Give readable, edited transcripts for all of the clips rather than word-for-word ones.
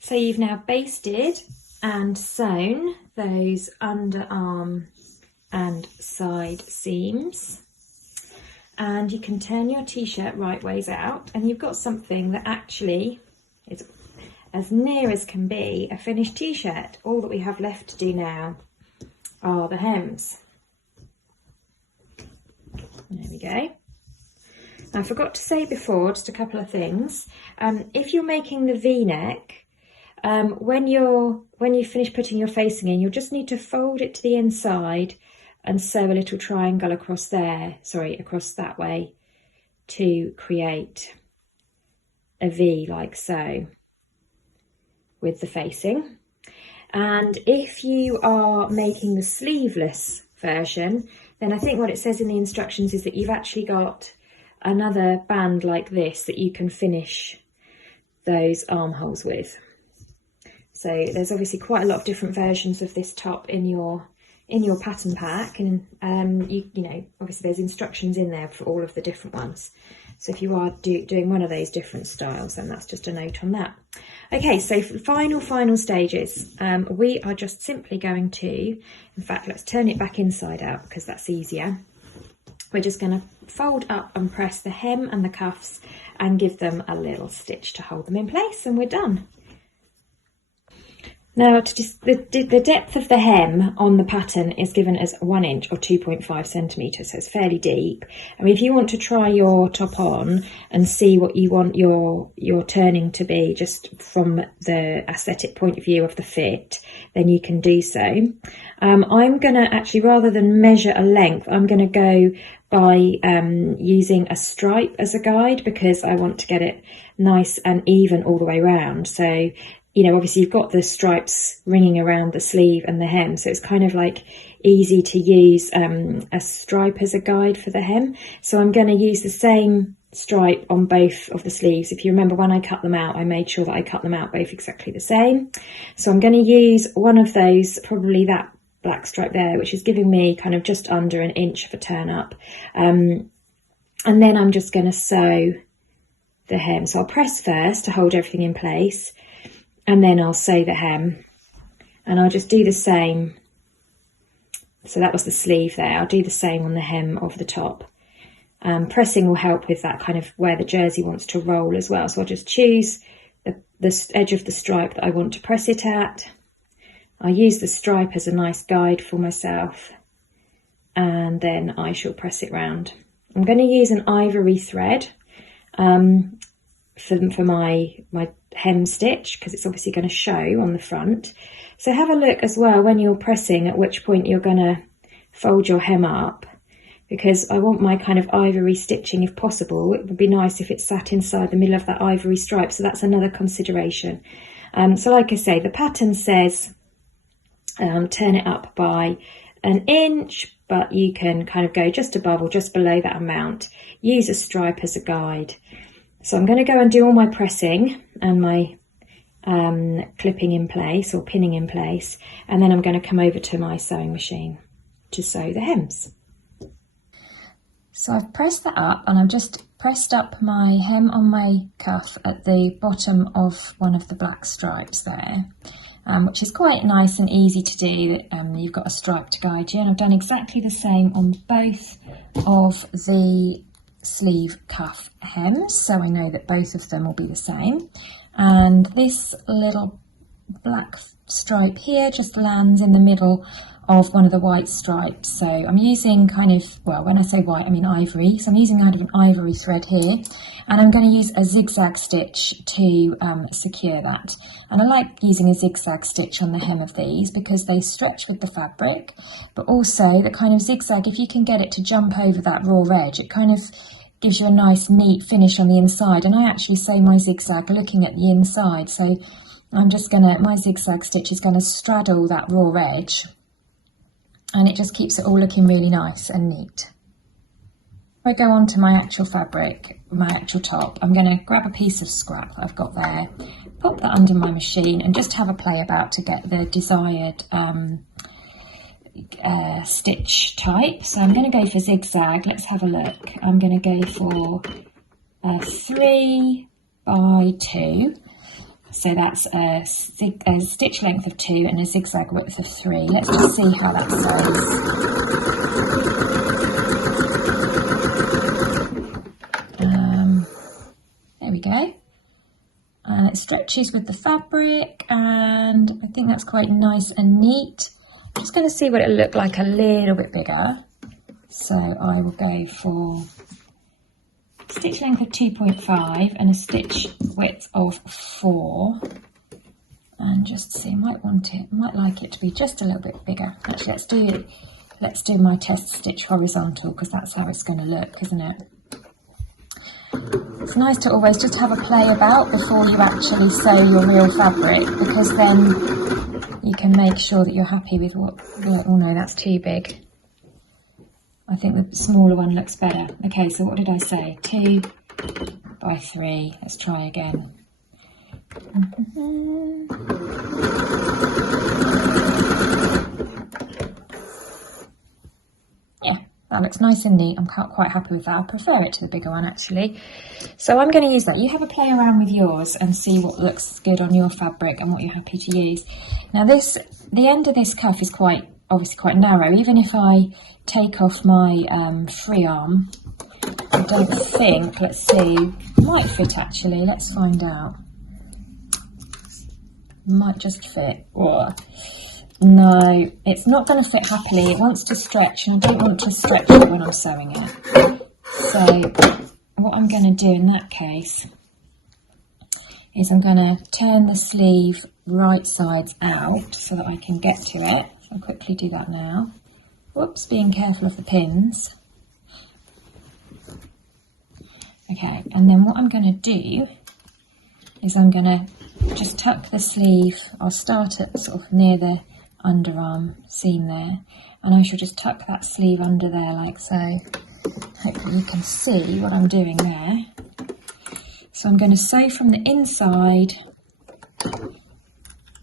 So you've now basted and sewn those underarm and side seams, and you can turn your t-shirt right ways out, and you've got something that actually is as near as can be a finished t-shirt. All that we have left to do now are the hems. There we go. I forgot to say before, just a couple of things. If you're making the V-neck, when you finish putting your facing in, you'll just need to fold it to the inside and sew a little triangle across that way to create a V like so with the facing. And if you are making the sleeveless version, then I think what it says in the instructions is that you've actually got another band like this that you can finish those armholes with. So there's obviously quite a lot of different versions of this top in your pattern pack, and you know, obviously there's instructions in there for all of the different ones. So if you are doing one of those different styles, then that's just a note on that. Okay, so for the final stages, we are just simply going to, in fact, let's turn it back inside out because that's easier. We're just going to fold up and press the hem and the cuffs and give them a little stitch to hold them in place, and we're done. Now, the depth of the hem on the pattern is given as 1 inch or 2.5 centimetres, so it's fairly deep. I mean, if you want to try your top on and see what you want your turning to be just from the aesthetic point of view of the fit, then you can do so. I'm going to actually, rather than measure a length, I'm going to go by using a stripe as a guide, because I want to get it nice and even all the way around. So, you know, obviously you've got the stripes ringing around the sleeve and the hem, so it's kind of like easy to use a stripe as a guide for the hem. So I'm going to use the same stripe on both of the sleeves. If you remember, when I cut them out, I made sure that I cut them out both exactly the same. So I'm going to use one of those, probably that black stripe there, which is giving me kind of just under 1 inch of a turn up. And then I'm just going to sew the hem. So I'll press first to hold everything in place, and then I'll sew the hem, and I'll just do the same. So that was the sleeve there. I'll do the same on the hem of the top. Pressing will help with that kind of where the jersey wants to roll as well. So I'll just choose the edge of the stripe that I want to press it at. I'll use the stripe as a nice guide for myself, and then I shall press it round. I'm going to use an ivory thread for my hem stitch, because it's obviously going to show on the front. So have a look as well when you're pressing at which point you're going to fold your hem up, because I want my kind of ivory stitching, if possible. It would be nice if it sat inside the middle of that ivory stripe, so that's another consideration. So like I say, the pattern says turn it up by 1 inch, but you can kind of go just above or just below that amount. Use a stripe as a guide. So I'm going to go and do all my pressing and my clipping in place or pinning in place, and then I'm going to come over to my sewing machine to sew the hems. So I've pressed that up, and I've just pressed up my hem on my cuff at the bottom of one of the black stripes there, which is quite nice and easy to do. You've got a stripe to guide you, and I've done exactly the same on both of the sleeve cuff hems, so I know that both of them will be the same. And this little black stripe here just lands in the middle of one of the white stripes. So I'm using kind of, well, when I say white, I mean ivory. So I'm using kind of an ivory thread here, and I'm going to use a zigzag stitch to secure that. And I like using a zigzag stitch on the hem of these because they stretch with the fabric, but also the kind of zigzag, if you can get it to jump over that raw edge, it kind of gives you a nice neat finish on the inside. And I actually sew my zigzag looking at the inside, so I'm just gonna, my zigzag stitch is gonna straddle that raw edge, and it just keeps it all looking really nice and neat. If I go on to my actual fabric, my actual top, I'm gonna grab a piece of scrap that I've got there, pop that under my machine, and just have a play about to get the desired stitch type. So I'm going to go for zigzag. Let's have a look. I'm going to go for 3 by 2. So that's a stitch length of 2 and a zigzag width of 3. Let's just see how that sews. There we go. And it stretches with the fabric, and I think that's quite nice and neat. I'm just going to see what it'll look like a little bit bigger. So I will go for stitch length of 2.5 and a stitch width of 4. And just see, I might like it to be just a little bit bigger. Actually, let's do my test stitch horizontal, because that's how it's going to look, isn't it? It's nice to always just have a play about before you actually sew your real fabric, because then you can make sure that you're happy with what, oh no, that's too big. I think the smaller one looks better. Okay, so what did I say? 2 by 3. Let's try again. Yeah, that looks nice and neat. I'm quite happy with that. I prefer it to the bigger one, actually. So I'm going to use that. You have a play around with yours and see what looks good on your fabric and what you're happy to use. Now the end of this cuff is obviously quite narrow. Even if I take off my free arm, I don't think, let's see, might fit actually. Let's find out. Might just fit. Whoa. No, it's not going to fit happily. It wants to stretch, and I don't want to stretch it when I'm sewing it. So what I'm going to do in that case is I'm going to turn the sleeve right sides out so that I can get to it. So I'll quickly do that now. Whoops, being careful of the pins. Okay, and then what I'm going to do is I'm going to just tuck the sleeve. I'll start at sort of near the underarm seam there, and I shall just tuck that sleeve under there like so. Hopefully you can see what I'm doing there. So I'm going to sew from the inside,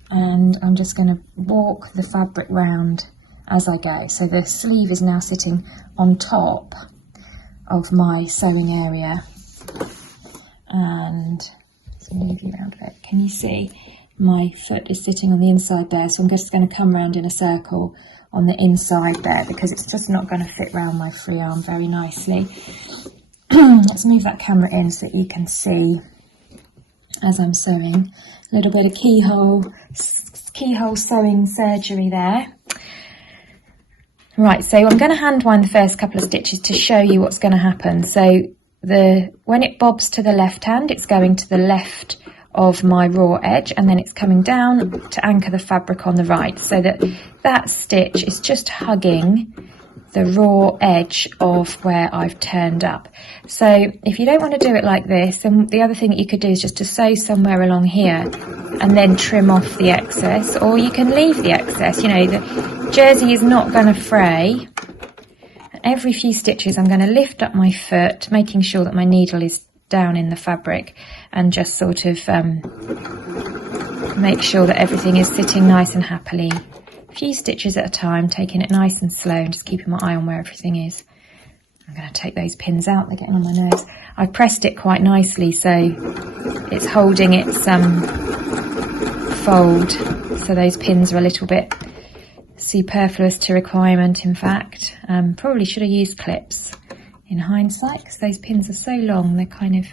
and I'm just going to walk the fabric round as I go. So the sleeve is now sitting on top of my sewing area, and let's move you around a bit. Can you see? My foot is sitting on the inside there, so I'm just going to come around in a circle on the inside there, because it's just not going to fit around my free arm very nicely. Let's move that camera in so that you can see as I'm sewing. A little bit of keyhole sewing surgery there. Right, so I'm going to hand wind the first couple of stitches to show you what's going to happen. So when it bobs to the left hand, it's going to the left of my raw edge, and then it's coming down to anchor the fabric on the right, so that stitch is just hugging the raw edge of where I've turned up. So if you don't want to do it like this, then the other thing that you could do is just to sew somewhere along here and then trim off the excess, or you can leave the excess. You know, the jersey is not going to fray. Every few stitches I'm going to lift up my foot, making sure that my needle is down in the fabric, and just sort of make sure that everything is sitting nice and happily. A few stitches at a time, taking it nice and slow and just keeping my eye on where everything is. I'm going to take those pins out, they're getting on my nerves. I've pressed it quite nicely, so it's holding its fold, so those pins are a little bit superfluous to requirement, in fact. Probably should have used clips in hindsight, because those pins are so long, they're kind of...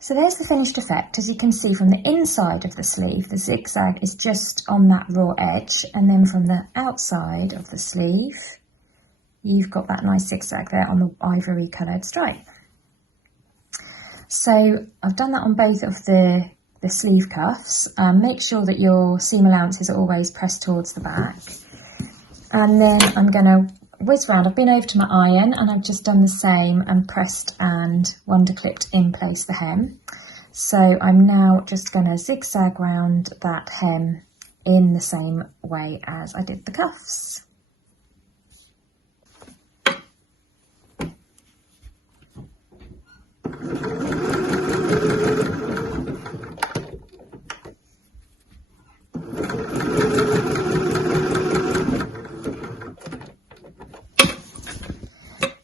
So there's the finished effect. As you can see from the inside of the sleeve, the zigzag is just on that raw edge, and then from the outside of the sleeve, you've got that nice zigzag there on the ivory coloured stripe. So I've done that on both of the sleeve cuffs. Make sure that your seam allowances are always pressed towards the back. And then I'm going to whiz round. I've been over to my iron, and I've just done the same and pressed and wonder clipped in place the hem. So I'm now just going to zigzag round that hem in the same way as I did the cuffs.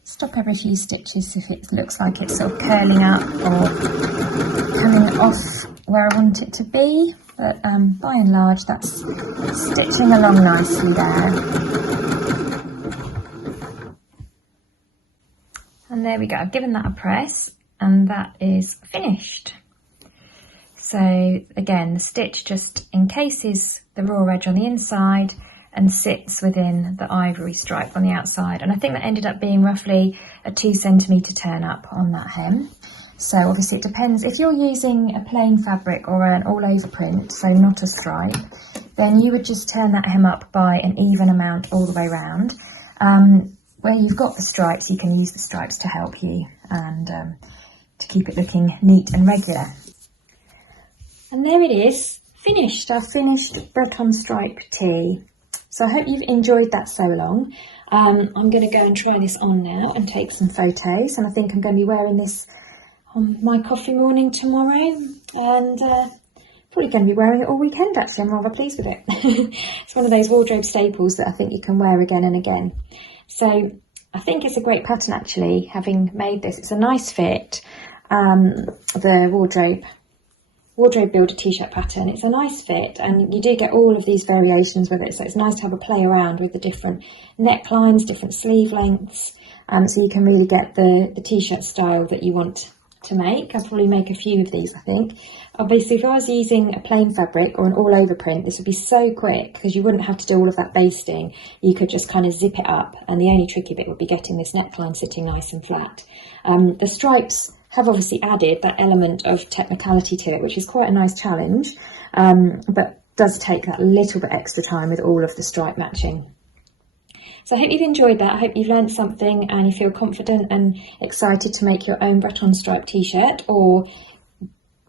Stop every few few stitches if it looks like it's sort of curling up or coming off where I want it to be, but by and large that's stitching along nicely there. And there we go, I've given that a press and that is finished. So again, the stitch just encases the raw edge on the inside and sits within the ivory stripe on the outside. And I think that ended up being roughly a 2 centimetre turn up on that hem. So obviously it depends, if you're using a plain fabric or an all over print, so not a stripe, then you would just turn that hem up by an even amount all the way around. Where you've got the stripes, you can use the stripes to help you and to keep it looking neat and regular. And there it is, finished, our finished Breton stripe tee. So I hope you've enjoyed that sew along. I'm going to go and try this on now and take some photos, and I think I'm going to be wearing this on my coffee morning tomorrow, and probably going to be wearing it all weekend actually. I'm rather pleased with it. It's one of those wardrobe staples that I think you can wear again and again. So I think it's a great pattern actually, having made this. It's a nice fit, the wardrobe builder t-shirt pattern. It's a nice fit, and you do get all of these variations with it, so it's nice to have a play around with the different necklines, different sleeve lengths, so you can really get the t-shirt style that you want to make. I'll probably make a few of these, I think. Obviously, if I was using a plain fabric or an all over print, this would be so quick because you wouldn't have to do all of that basting. You could just kind of zip it up, and the only tricky bit would be getting this neckline sitting nice and flat. The stripes have obviously added that element of technicality to it, which is quite a nice challenge, but does take that little bit extra time with all of the stripe matching. So I hope you've enjoyed that. I hope you've learned something and you feel confident and excited to make your own Breton stripe t-shirt, or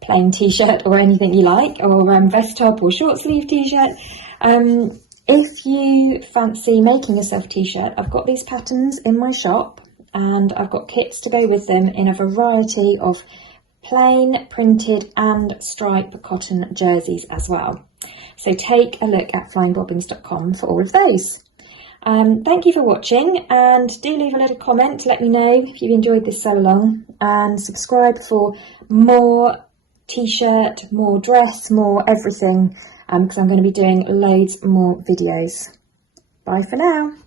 plain t-shirt, or anything you like, or vest top or short sleeve t-shirt. If you fancy making yourself a t-shirt, I've got these patterns in my shop, and I've got kits to go with them in a variety of plain, printed and stripe cotton jerseys as well. So take a look at flyingbobbins.com for all of those. Thank you for watching, and do leave a little comment to let me know if you've enjoyed this sew along, and subscribe for more t-shirt, more dress, more everything, because I'm going to be doing loads more videos. Bye for now.